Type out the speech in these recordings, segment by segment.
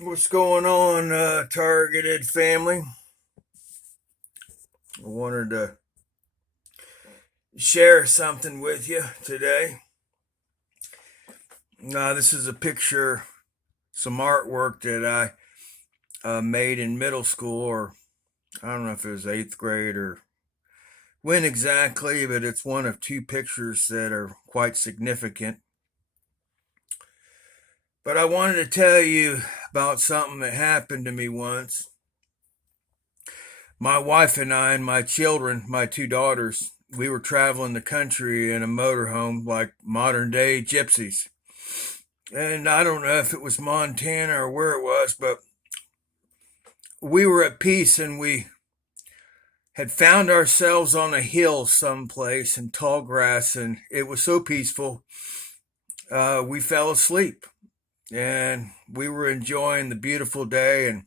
What's going on, targeted family? I wanted to share something with you today. This is a picture, some artwork that I made in middle school, or I don't know if it was eighth grade or when exactly, but it's one of two pictures that are quite significant. But I wanted to tell you about something that happened to me once. My wife and I and my children, my two daughters, we were traveling the country in a motorhome like modern day gypsies. And I don't know if it was Montana or where it was, but we were at peace and we had found ourselves on a hill someplace in tall grass, and it was so peaceful. We fell asleep and we were enjoying the beautiful day. And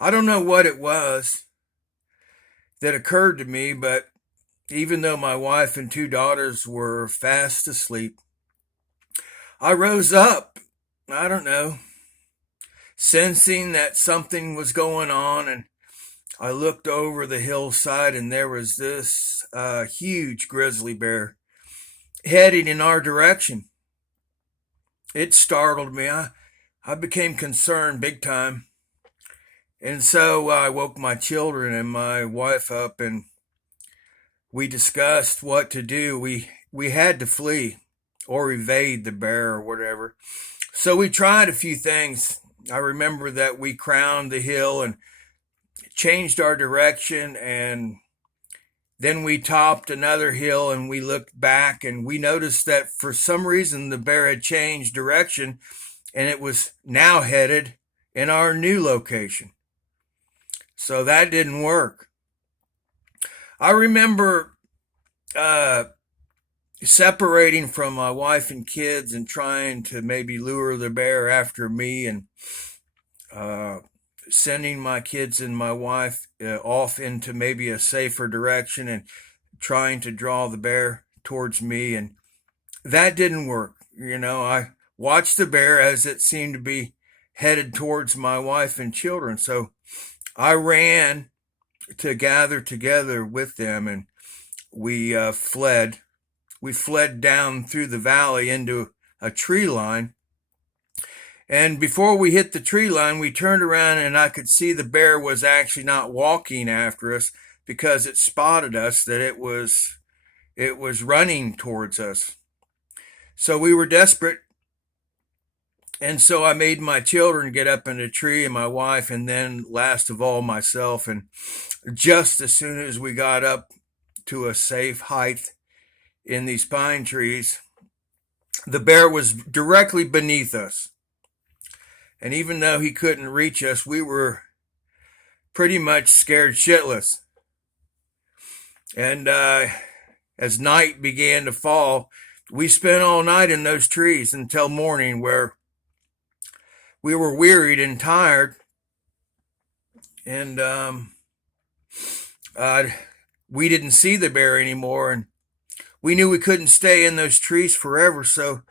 I don't know what it was that occurred to me, but even though my wife and two daughters were fast asleep, I rose up. I don't know, sensing that something was going on, and I looked over the hillside, and there was this huge grizzly bear heading in our direction. It startled me. I became concerned big time. And so I woke my children and my wife up, and we discussed what to do. We had to flee or evade the bear or whatever. So we tried a few things. I remember that we crowned the hill and changed our direction, and then we topped another hill and we looked back and we noticed that for some reason the bear had changed direction and it was now headed in our new location. So that didn't work. I remember separating from my wife and kids and trying to maybe lure the bear after me, and sending my kids and my wife off into maybe a safer direction and trying to draw the bear towards me. And that didn't work. I watched the bear as it seemed to be headed towards my wife and children. So I ran to gather together with them, and we fled. We fled down through the valley into a tree line. And before we hit the tree line, we turned around and I could see the bear was actually not walking after us, because it spotted us that it was running towards us. So we were desperate. And so I made my children get up in the tree, and my wife, and then last of all myself. And just as soon as we got up to a safe height in these pine trees, the bear was directly beneath us. And even though he couldn't reach us, we were pretty much scared shitless. And as night began to fall, we spent all night in those trees until morning, where we were wearied and tired. And we didn't see the bear anymore. And we knew we couldn't stay in those trees forever. So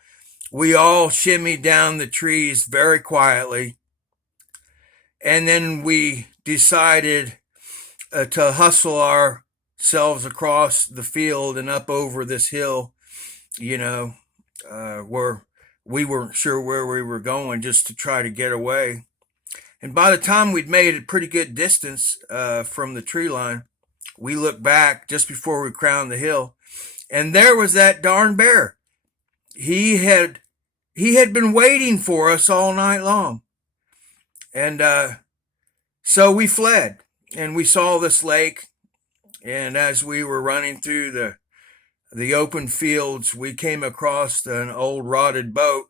we all shimmied down the trees very quietly. And then we decided to hustle ourselves across the field and up over this hill, where we weren't sure where we were going, just to try to get away. And by the time we'd made a pretty good distance from the tree line, we looked back just before we crowned the hill, and there was that darn bear. He had been waiting for us all night long. And so we fled, and we saw this lake. And as we were running through the open fields, we came across an old rotted boat.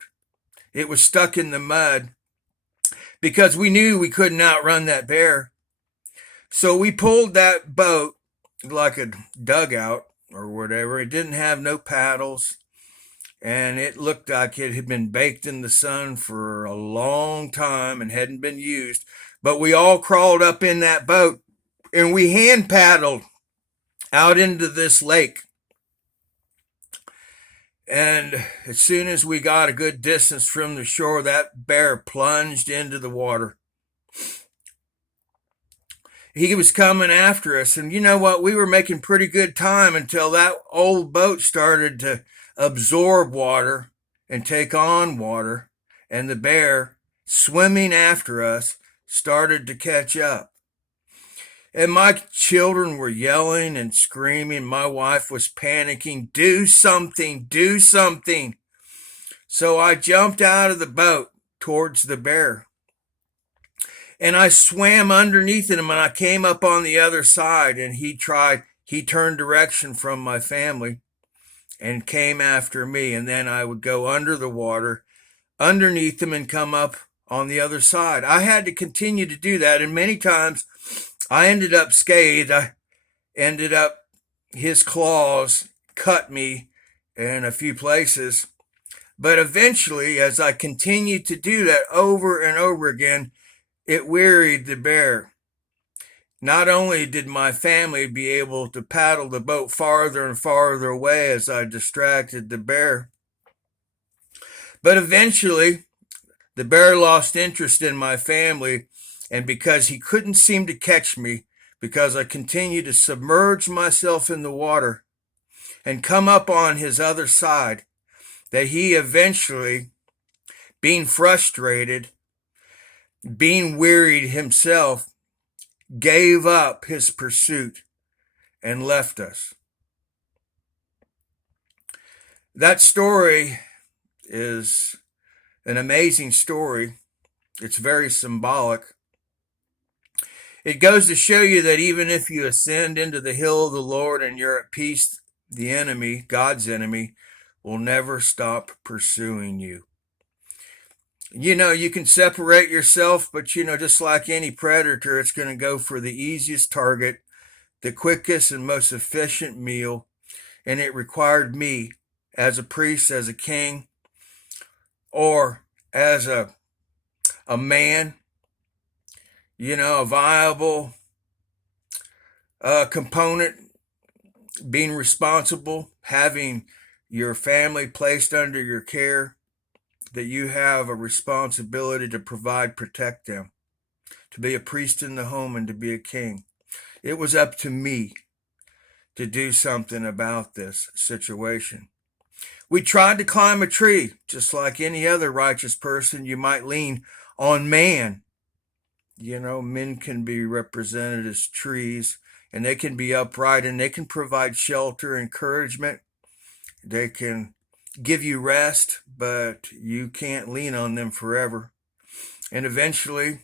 It was stuck in the mud because we knew we couldn't outrun that bear. So we pulled that boat like a dugout or whatever. It didn't have no paddles, and it looked like it had been baked in the sun for a long time and hadn't been used. But we all crawled up in that boat and we hand paddled out into this lake. And as soon as we got a good distance from the shore, that bear plunged into the water. He was coming after us. And you know what? We were making pretty good time until that old boat started to absorb water and take on water. And the bear, swimming after us, started to catch up. And my children were yelling and screaming. My wife was panicking. Do something, do something. So I jumped out of the boat towards the bear. And I swam underneath him and I came up on the other side, and he turned direction from my family and came after me. And then I would go under the water underneath him and come up on the other side. I had to continue to do that. And many times I ended up scathed. His claws cut me in a few places. But eventually, as I continued to do that over and over again, it wearied the bear. Not only did my family be able to paddle the boat farther and farther away as I distracted the bear, but eventually the bear lost interest in my family, and because he couldn't seem to catch me, because I continued to submerge myself in the water and come up on his other side, that he eventually, being frustrated, being wearied himself, gave up his pursuit and left us. That story is an amazing story. It's very symbolic. It goes to show you that even if you ascend into the hill of the Lord and you're at peace, the enemy, God's enemy, will never stop pursuing you. You can separate yourself, but just like any predator, it's going to go for the easiest target, the quickest and most efficient meal. And it required me, as a priest, as a king, or as a man, a viable component, being responsible, having your family placed under your care, that you have a responsibility to provide, protect them, to be a priest in the home and to be a king. It was up to me to do something about this situation. We tried to climb a tree, just like any other righteous person. You might lean on man. Men can be represented as trees, and they can be upright, and they can provide shelter, encouragement. They can give you rest, but you can't lean on them forever. And eventually,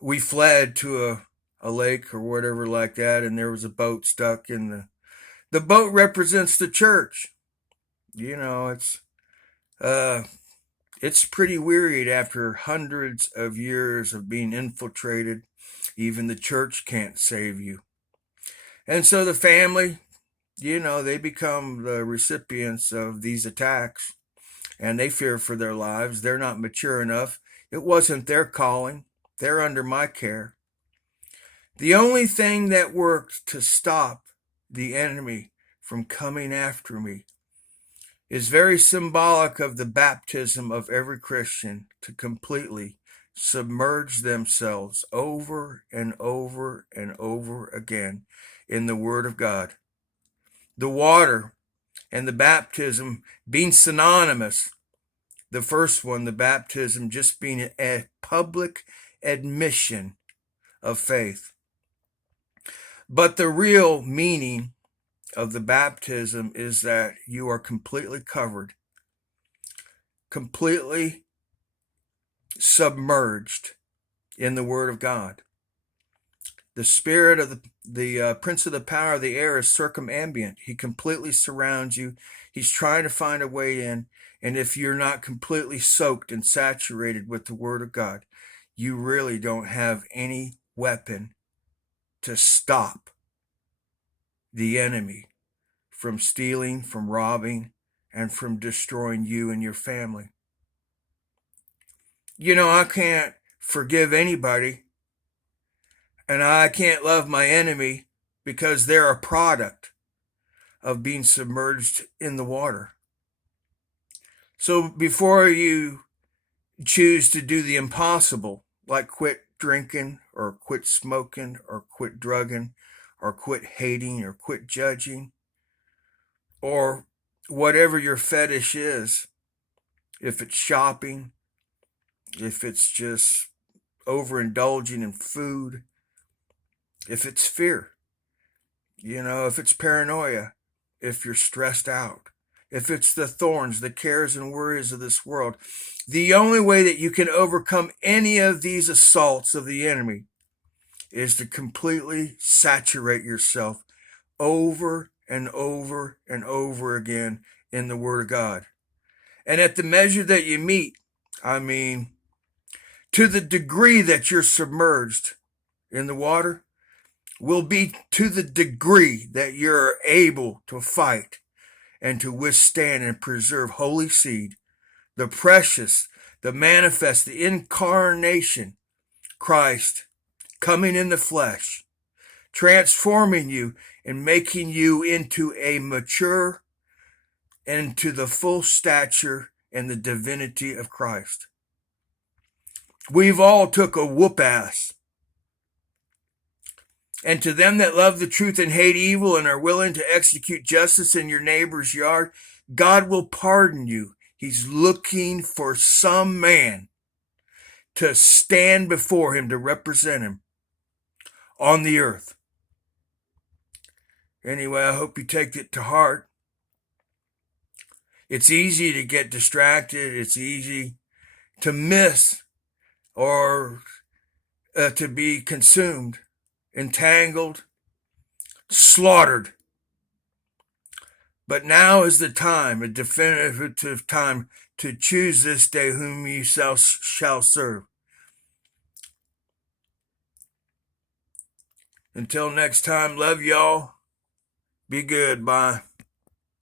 we fled to a lake or whatever like that, and there was a boat stuck in the boat represents the church. It's pretty weird after hundreds of years of being infiltrated. Even the church can't save you. And so the family, they become the recipients of these attacks, and they fear for their lives. They're not mature enough. It wasn't their calling. They're under my care. The only thing that worked to stop the enemy from coming after me is very symbolic of the baptism of every Christian, to completely submerge themselves over and over and over again in the Word of God. The water and the baptism being synonymous. The first one, the baptism, just being a public admission of faith. But the real meaning of the baptism is that you are completely covered, completely submerged in the Word of God. The spirit of the prince of the power of the air is circumambient. He completely surrounds you. He's trying to find a way in. And if you're not completely soaked and saturated with the Word of God, you really don't have any weapon to stop the enemy from stealing, from robbing, and from destroying you and your family. I can't forgive anybody, and I can't love my enemy, because they're a product of being submerged in the water. So before you choose to do the impossible, like quit drinking or quit smoking or quit drugging or quit hating or quit judging or whatever your fetish is, if it's shopping, if it's just overindulging in food, if it's fear, if it's paranoia, if you're stressed out, if it's the thorns, the cares and worries of this world, the only way that you can overcome any of these assaults of the enemy is to completely saturate yourself over and over and over again in the Word of God. And at the measure that you meet, to the degree that you're submerged in the water, will be to the degree that you're able to fight and to withstand and preserve holy seed, the precious, the manifest, the incarnation, Christ coming in the flesh, transforming you and making you into a mature and to the full stature and the divinity of Christ. We've all took a whoop ass. And to them that love the truth and hate evil and are willing to execute justice in your neighbor's yard, God will pardon you. He's looking for some man to stand before him to represent him on the earth. Anyway, I hope you take it to heart. It's easy to get distracted. It's easy to miss or to be consumed, entangled, slaughtered. But now is the time, a definitive time, to choose this day whom you shall serve. Until next time, love y'all. Be good. Bye.